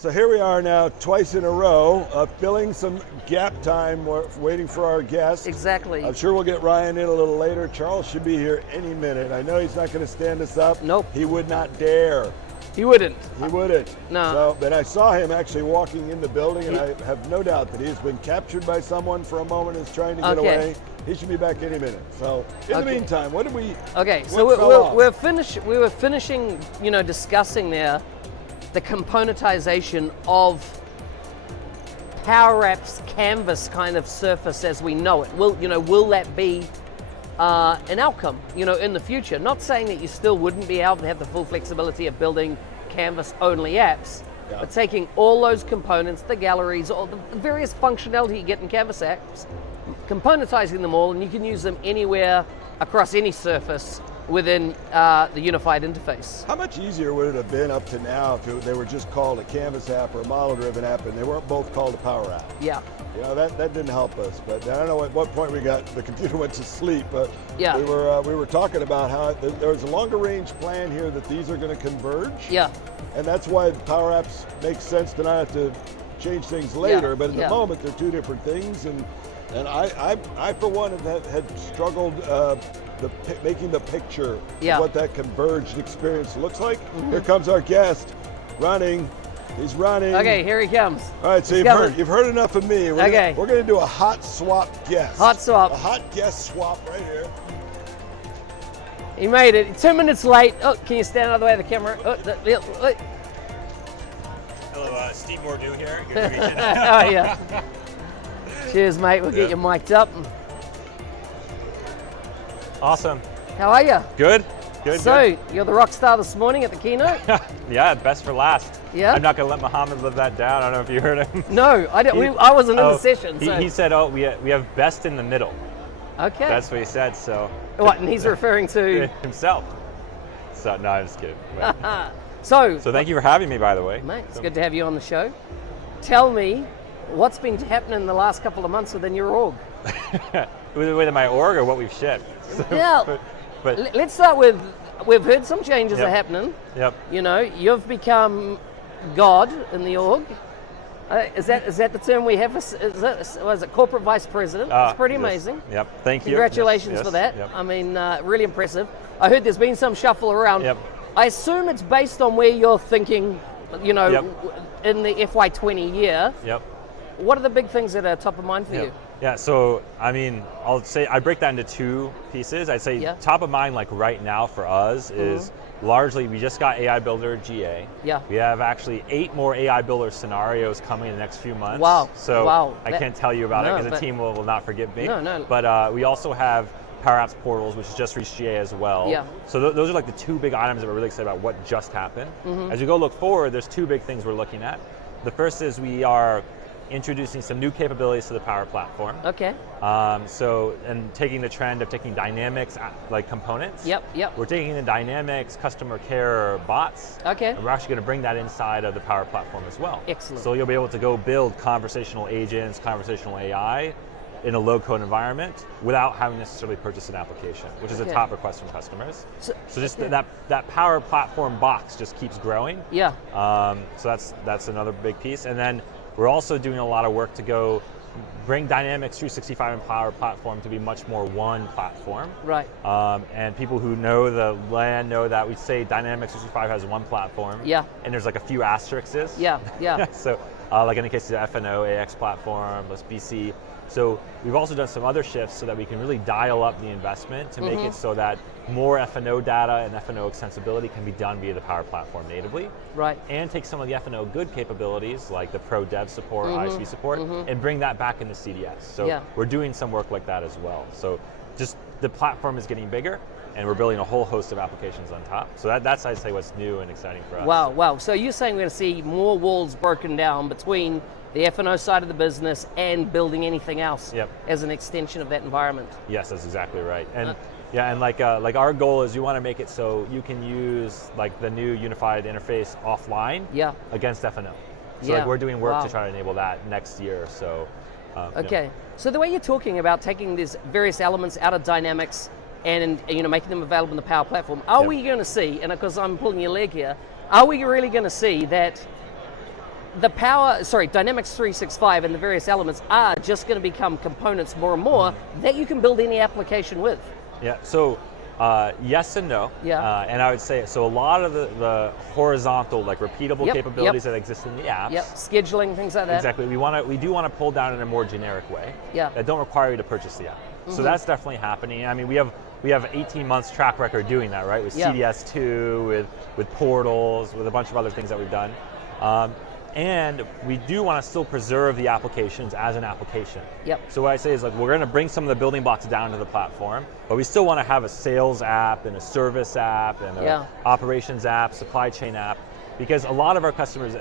So here we are now, twice in a row, filling some gap time, waiting for our guest. Exactly. I'm sure we'll get Ryan in a little later. Charles should be here any minute. I know he's not going to stand us up. Nope. He would not dare. He wouldn't. He wouldn't. No. So, but I saw him actually walking in the building, and I have no doubt that he's been captured by someone for a moment and is trying to get away. He should be back any minute. So, in the meantime, what did we? Okay, so we were finishing, discussing there the componentization of Power App's canvas kind of surface as we know it. Will that be an outcome, in the future? Not saying that you still wouldn't be able to have the full flexibility of building canvas-only apps, but taking all those components, the galleries, all the various functionality you get in canvas apps, componentizing them all, and you can use them anywhere across any surface within the unified interface. How much easier would it have been up to now if they were just called a canvas app or a model-driven app and they weren't both called a Power App? Yeah. That didn't help us, but I don't know at what point the computer went to sleep, but yeah. we were talking about how there was a longer range plan here that these are going to converge. Yeah. And that's why Power Apps makes sense to not have to change things later, but at the moment they're two different things, and I for one had struggled making the picture of what that converged experience looks like. Mm-hmm. Here comes our guest, running. He's running. Okay, here he comes. All right, so you've heard enough of me. We're going to do a hot swap guest. Hot swap. A hot guest swap right here. He made it. 2 minutes late. Oh, can you stand out of the way of the camera? Hello, Steve Mordue here. Good to meet you. Oh, yeah. Cheers, mate. We'll get you mic'd up. Awesome. How are you? Good. So, you're the rock star this morning at the keynote? Yeah, best for last. Yeah. I'm not going to let Mohammed live that down. I don't know if you heard him. No, I didn't. I wasn't in the session. So. He said, we have best in the middle. Okay. That's what he said, so. What, and he's referring to? Himself. So, no, I'm just kidding. So thank you for having me, by the way. Mate, it's good to have you on the show. Tell me, what's been happening in the last couple of months within your org? Within my org or what we've shipped? Yeah. But let's start with, we've heard some changes are happening. Yep. You've become God in the org. Is that the term we have? Was it corporate vice president? It's pretty amazing. Yep, thank you. Congratulations for that. Yep. I mean, really impressive. I heard there's been some shuffle around. Yep. I assume it's based on where you're thinking, in the FY20 year. Yep. What are the big things that are top of mind for you? Yeah, so I mean, I'll say I break that into two pieces. I'd say top of mind, like right now for us, is largely we just got AI Builder GA. Yeah. We have actually 8 more AI Builder scenarios coming in the next few months. Wow. So I can't tell you about it because the team will not forgive me. No. But we also have Power Apps Portals, which just reached GA as well. Yeah. So those are like the two big items that we're really excited about what just happened. Mm-hmm. As we go look forward, there's two big things we're looking at. The first is we are introducing some new capabilities to the Power Platform. Okay. And taking the trend of taking dynamics like components. Yep. We're taking the dynamics customer care bots. Okay. And we're actually going to bring that inside of the Power Platform as well. Excellent. So you'll be able to go build conversational agents, conversational AI in a low-code environment without having necessarily purchased an application, which is a top request from customers. So just that Power Platform box just keeps growing. Yeah. So that's another big piece. And then we're also doing a lot of work to go bring Dynamics 365 and Power Platform to be much more one platform. Right. And people who know the land know that we say Dynamics 365 has one platform. Yeah. And there's like a few asterisks. Yeah. So like in the case of the FNO, AX platform, plus BC. So we've also done some other shifts so that we can really dial up the investment to make it so that more FNO data and FNO extensibility can be done via the Power Platform natively. Right. And take some of the FNO good capabilities like the pro dev support, ISV support, and bring that back into CDS. So we're doing some work like that as well. So just the platform is getting bigger and we're building a whole host of applications on top. So that's, I'd say, what's new and exciting for us. Wow. So you're saying we're going to see more walls broken down between the F&O side of the business and building anything else as an extension of that environment. Yes, that's exactly right. And like our goal is you want to make it so you can use like the new unified interface offline against F&O. So like we're doing work to try to enable that next year. So So the way you're talking about taking these various elements out of Dynamics and making them available in the Power Platform, are we going to see, and of course I'm pulling your leg here, are we really going to see that Dynamics 365 and the various elements are just going to become components more and more that you can build any application with. Yeah, so yes and no. Yeah. And I would say, so a lot of the horizontal, like repeatable capabilities that exist in the apps. Yep, scheduling, things like that. Exactly, we do want to pull down in a more generic way that don't require you to purchase the app. So that's definitely happening. I mean, we have 18 months track record doing that, right? With CDS2, with portals, with a bunch of other things that we've done. And we do want to still preserve the applications as an application. Yep. So what I say is, like, we're going to bring some of the building blocks down to the platform, but we still want to have a sales app and a service app and an operations app, supply chain app, because a lot of our customers,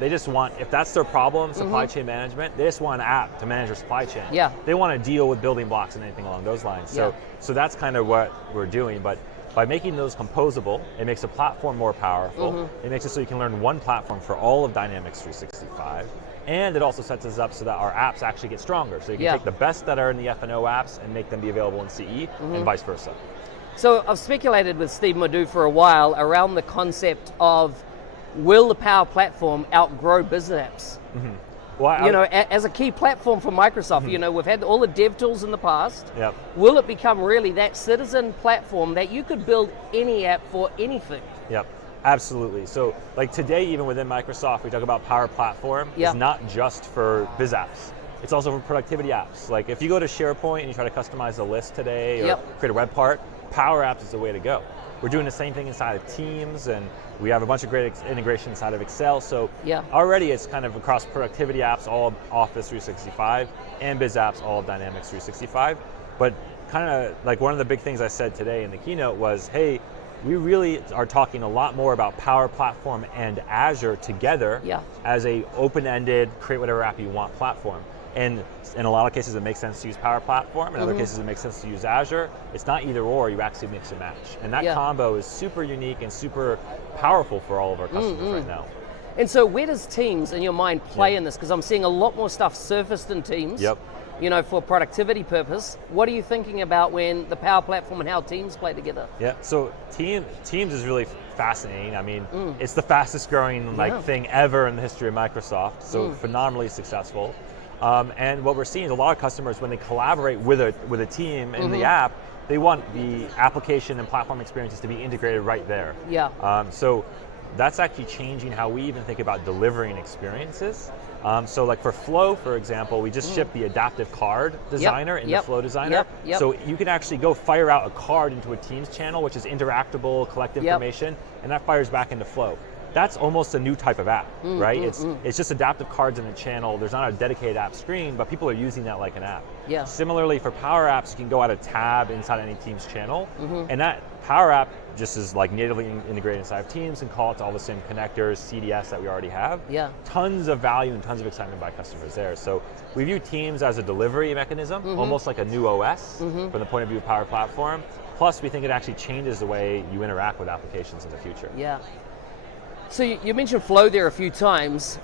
they just want, if that's their problem, supply chain management, they just want an app to manage their supply chain. Yeah. They want to deal with building blocks and anything along those lines. So that's kind of what we're doing. But by making those composable, it makes the platform more powerful. It makes it so you can learn one platform for all of Dynamics 365. And it also sets us up so that our apps actually get stronger. So you can take the best that are in the F&O apps and make them be available in CE and vice versa. So I've speculated with Steve Mordue for a while around the concept of, will the Power Platform outgrow business apps? Well, as a key platform for Microsoft, we've had all the dev tools in the past. Yep. Will it become really that citizen platform that you could build any app for anything? Yep, absolutely. So like today, even within Microsoft, we talk about Power Platform. It's not just for biz apps. It's also for productivity apps. Like if you go to SharePoint and you try to customize a list today or create a web part, Power Apps is the way to go. We're doing the same thing inside of Teams, and we have a bunch of great integration inside of Excel. So already it's kind of across productivity apps, all of Office 365, and biz apps, all of Dynamics 365. But kind of like one of the big things I said today in the keynote was, hey, we really are talking a lot more about Power Platform and Azure together as a open-ended, create whatever app you want platform. And in a lot of cases, it makes sense to use Power Platform. In other cases, it makes sense to use Azure. It's not either or, you actually mix and match. And that combo is super unique and super powerful for all of our customers right now. And so where does Teams, in your mind, play in this? Because I'm seeing a lot more stuff surfaced in Teams, for productivity purpose. What are you thinking about when the Power Platform and how Teams play together? Yeah, so Teams is really fascinating. I mean, it's the fastest growing thing ever in the history of Microsoft, so phenomenally successful. And what we're seeing is a lot of customers, when they collaborate with a team in the app, they want the application and platform experiences to be integrated right there. So that's actually changing how we even think about delivering experiences. So like for Flow, for example, we just shipped the adaptive card designer in the Flow designer. So you can actually go fire out a card into a Teams channel, which is interactable, collect information, and that fires back into Flow. That's almost a new type of app, right? It's just adaptive cards in a channel. There's not a dedicated app screen, but people are using that like an app. Similarly, for Power Apps, you can go add a tab inside any Teams channel, and that Power App just is like natively integrated inside of Teams and call it to all the same connectors, CDS that we already have. Tons of value and tons of excitement by customers there. So we view Teams as a delivery mechanism, almost like a new OS from the point of view of Power Platform. Plus, we think it actually changes the way you interact with applications in the future. So you mentioned Flow there a few times.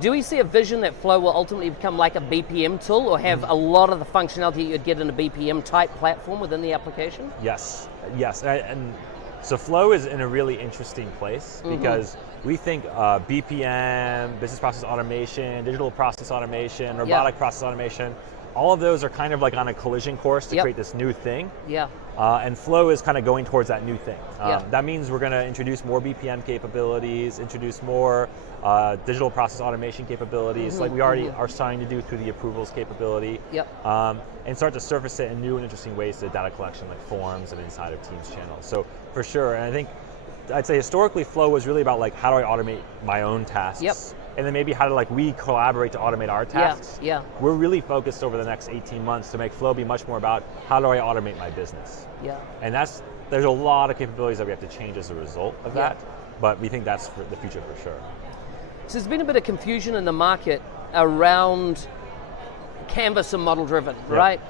Do we see a vision that Flow will ultimately become like a BPM tool or have a lot of the functionality you'd get in a BPM type platform within the application? Yes. And so Flow is in a really interesting place because we think BPM, business process automation, digital process automation, robotic process automation, all of those are kind of like on a collision course to create this new thing. And Flow is kind of going towards that new thing. That means we're going to introduce more BPM capabilities, introduce more digital process automation capabilities, like we already are starting to do through the approvals capability, and start to surface it in new and interesting ways to data collection, like forms and inside of Teams channels. So for sure, and I think I'd say historically Flow was really about like how do I automate my own tasks, and then maybe how do we collaborate to automate our tasks. We're really focused over the next 18 months to make Flow be much more about how do I automate my business. And there's a lot of capabilities that we have to change as a result of that, but we think that's for the future for sure. So there's been a bit of confusion in the market around Canvas and model driven, right?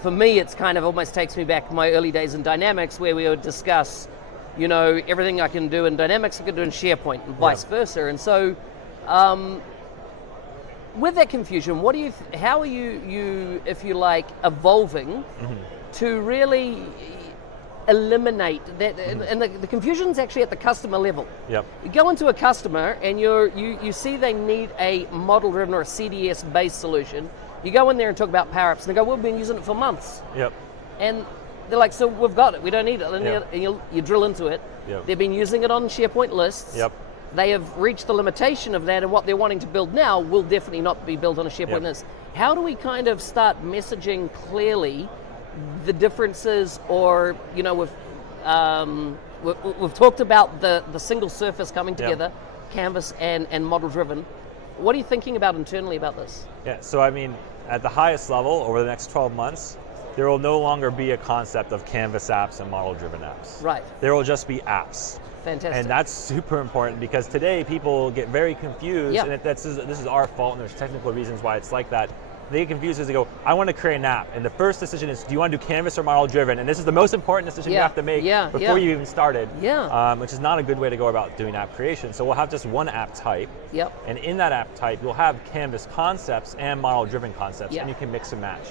For me, it's kind of almost takes me back to my early days in Dynamics where we would discuss everything I can do in Dynamics I can do in SharePoint and vice versa. And so with that confusion, how are you, if you like, evolving to really eliminate that, and the confusion's actually at the customer level. Yep. You go into a customer and you see they need a model-driven or a CDS-based solution. You go in there and talk about Power Apps, and they go, we've been using it for months. Yep. And they're like, so we've got it, we don't need it. And, Yep. and you drill into it. Yep. They've been using it on SharePoint lists. Yep. They have reached the limitation of that, and what they're wanting to build now will definitely not be built on a SharePoint Yep. list. How do we kind of start messaging clearly the differences, or, you know, we've talked about the single surface coming together, canvas and model driven. What are you thinking about internally about this? Yeah, so I mean, at the highest level, over the next 12 months, there will no longer be a concept of canvas apps and model driven apps. Right. There will just be apps. Fantastic. And that's super important, because today people get very confused, Yeah. and this is our fault, and there's technical reasons why it's like that. They get confused as they go, I want to create an app, and the first decision is, do you want to do canvas or model driven? And this is the most important decision you have to make before you even started, which is not a good way to go about doing app creation. So we'll have just one app type, and in that app type, you'll have canvas concepts and model driven concepts, and you can mix and match.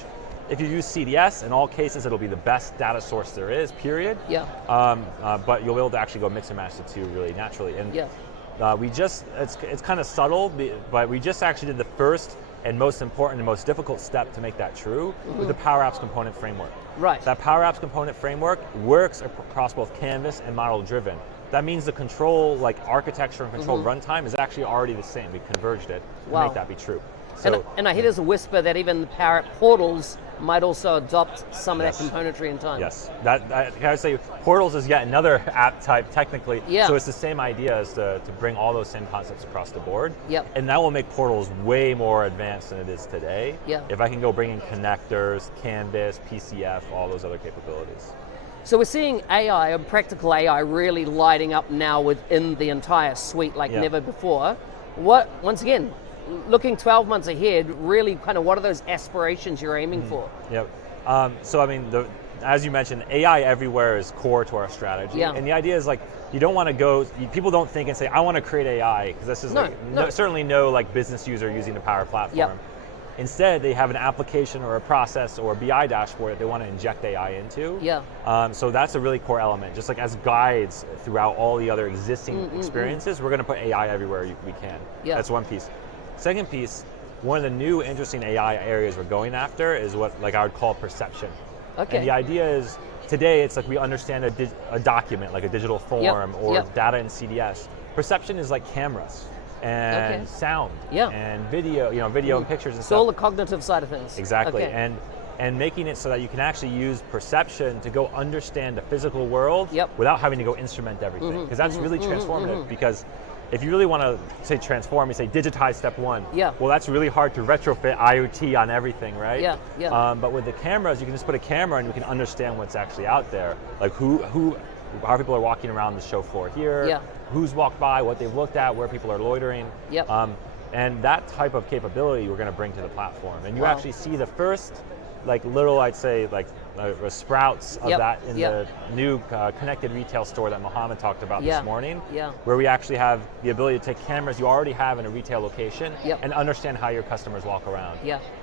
If you use CDS, in all cases, it'll be the best data source there is, period. But you'll be able to actually go mix and match the two really naturally. And it's kind of subtle, but we just actually did the first and most important and most difficult step to make that true with the Power Apps component framework. Right. That Power Apps component framework works across both canvas and model driven. That means the control, like architecture and control runtime, is actually already the same. We converged it to make that be true. So, and I hear there's a whisper that even the Power App portals might also adopt some of that componentry in time. Yes, I would say portals is yet another app type technically. So it's the same idea as to bring all those same concepts across the board. And that will make portals way more advanced than it is today. If I can go bring in connectors, Canvas, PCF, all those other capabilities. So we're seeing AI, and practical AI, really lighting up now within the entire suite like never before. Once again, looking 12 months ahead, really kind of what are those aspirations you're aiming for? So I mean, as you mentioned, AI everywhere is core to our strategy. And the idea is like, you don't want to go, people don't think and say, I want to create AI, because this is certainly no like business user using the Power Platform. Instead, they have an application or a process or a BI dashboard that they want to inject AI into. So that's a really core element. Just like as guides throughout all the other existing experiences, we're going to put AI everywhere we can. That's one piece. Second piece, one of the new interesting AI areas we're going after is what like I would call perception. And the idea is, today it's like we understand a document, like a digital form or data in CDS. Perception is like cameras and sound and video, video and pictures and stuff. So all the cognitive side of things. Exactly, and making it so that you can actually use perception to go understand the physical world without having to go instrument everything, because that's really transformative. Because if you really want to say transform, you say digitize step one. Well, that's really hard to retrofit IoT on everything, right? But with the cameras, you can just put a camera and you can understand what's actually out there, like how people are walking around the show floor here, who's walked by, what they've looked at, where people are loitering. And that type of capability we're going to bring to the platform. And you actually see the first, like little, I'd say, like sprouts of that in the new connected retail store that Mohammed talked about this morning, where we actually have the ability to take cameras you already have in a retail location and understand how your customers walk around.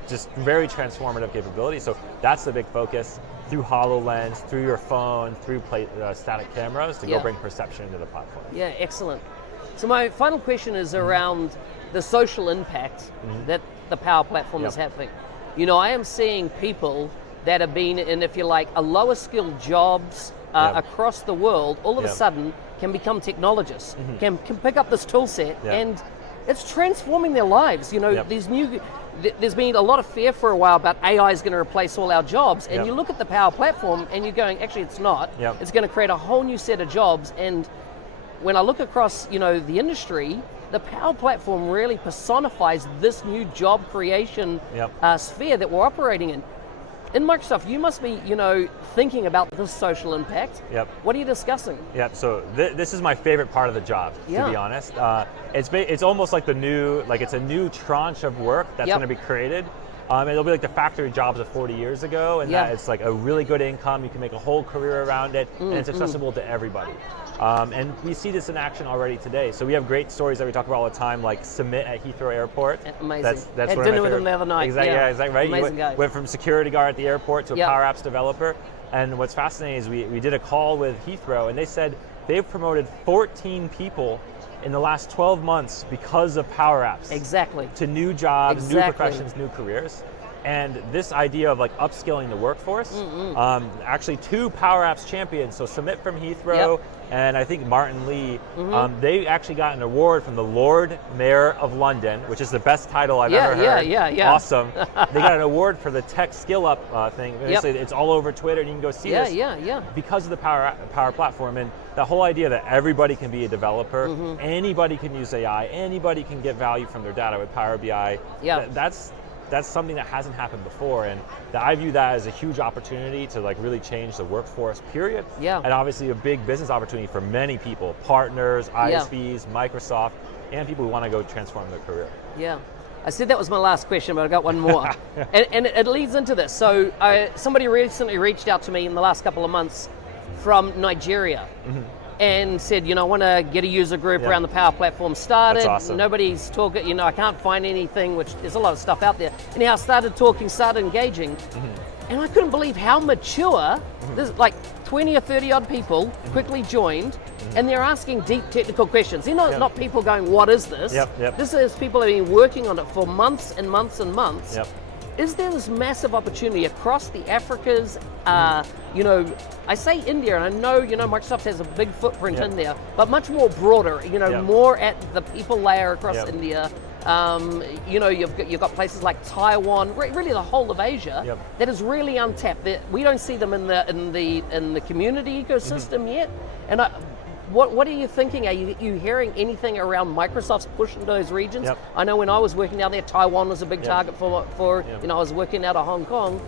Just very transformative capability. So that's the big focus, through HoloLens, through your phone, through static cameras, to go bring perception into the platform. Excellent. So my final question is around the social impact that the Power Platform is having. You know, I am seeing people that have been in, if you like, a lower skilled jobs across the world, all of a sudden can become technologists, can pick up this tool set, and it's transforming their lives. You know, there's been a lot of fear for a while about AI is going to replace all our jobs, and you look at the Power Platform and you're going, actually it's not. It's going to create a whole new set of jobs. And when I look across, the industry, the Power Platform really personifies this new job creation sphere that we're operating in. In Microsoft, you must be, thinking about this social impact. What are you discussing? So this is my favorite part of the job, to be honest. It's almost like it's a new tranche of work that's going to be created And it'll be like the factory jobs of 40 years ago, and that it's like a really good income. You can make a whole career around it, and it's accessible to everybody. And we see this in action already today. So we have great stories that we talk about all the time, like Submit at Heathrow Airport. Amazing. That's Had dinner with him the other night. Exactly, yeah, exactly right. Amazing guy. Went from security guard at the airport to a Power Apps developer. And what's fascinating is we did a call with Heathrow, and they said they've promoted 14 people in the last 12 months because of Power Apps. Exactly. To new jobs, new professions, new careers. And this idea of like upskilling the workforce, actually 2 Power Apps champions, so Submit from Heathrow, and I think Martin Lee, they actually got an award from the Lord Mayor of London, which is the best title I've ever heard. Awesome. They got an award for the Tech Skill Up thing. It's all over Twitter, and you can go see this. Because of the Power Platform, and the whole idea that everybody can be a developer, anybody can use AI, anybody can get value from their data with Power BI. That's something that hasn't happened before, and I view that as a huge opportunity to like really change the workforce, period. And obviously a big business opportunity for many people, partners, ISVs, Microsoft, and people who want to go transform their career. I said that was my last question, but I got one more. and it leads into this. So somebody recently reached out to me in the last couple of months from Nigeria. And said, I want to get a user group around the Power Platform started. That's awesome. Nobody's talking, I can't find anything, which there's a lot of stuff out there. Anyhow, I started talking, started engaging, and I couldn't believe how mature, there's like 20 or 30 odd people quickly joined, and they're asking deep technical questions. They're not people going, what is this? This is people that have been working on it for months and months and months. Is there this massive opportunity across the Africas, I say India, and I know, Microsoft has a big footprint in there, but much more broader, more at the people layer across India. You've got places like Taiwan, really the whole of Asia, that is really untapped. We don't see them in the community ecosystem yet. And what are you thinking? Are you hearing anything around Microsoft's push into those regions? I know when I was working down there, Taiwan was a big target for I was working out of Hong Kong.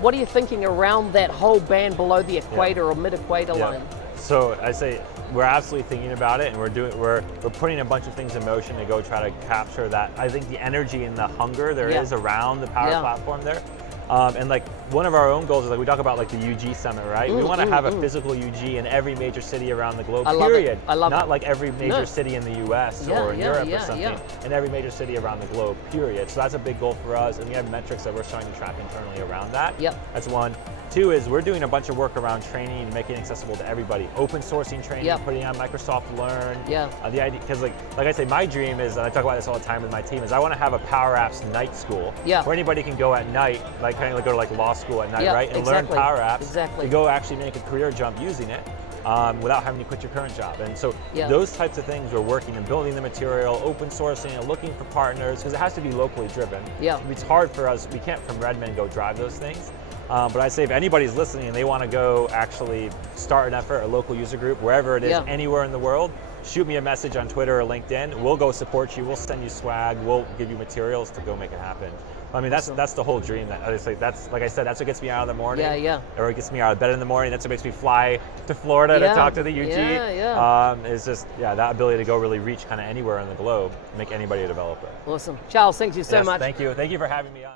What are you thinking around that whole band below the equator or mid-equator line? So I say we're absolutely thinking about it, and we're putting a bunch of things in motion to go try to capture that. I think the energy and the hunger there is around the Power Platform there. And like one of our own goals is like we talk about like the UG Summit, right? We want to have a physical UG in every major city around the globe, period. I love Not like every major city in the US or in Europe or something, in every major city around the globe, period. So that's a big goal for us, and we have metrics that we're starting to track internally around that. That's one. 2 is we're doing a bunch of work around training and making it accessible to everybody. Open sourcing training, putting on Microsoft Learn. The idea, because like I say, my dream is, and I talk about this all the time with my team, is I want to have a Power Apps night school where anybody can go at night, like kind of go to like law school at night, right, and learn Power Apps. To go actually make a career jump using it. Without having to quit your current job. And so those types of things we're working and building the material, open sourcing and looking for partners, because it has to be locally driven. It's hard for us, we can't from Redmond go drive those things. But I'd say if anybody's listening and they want to go actually start an effort, a local user group, wherever it is, anywhere in the world, shoot me a message on Twitter or LinkedIn. We'll go support you, we'll send you swag, we'll give you materials to go make it happen. I mean, that's the whole dream. That's like I said, that's what gets me out of the morning. Or it gets me out of bed in the morning. That's what makes me fly to Florida to talk to the UG. It's just, that ability to go really reach kind of anywhere in the globe, make anybody a developer. Awesome. Charles, thank you so much. Thank you. Thank you for having me on.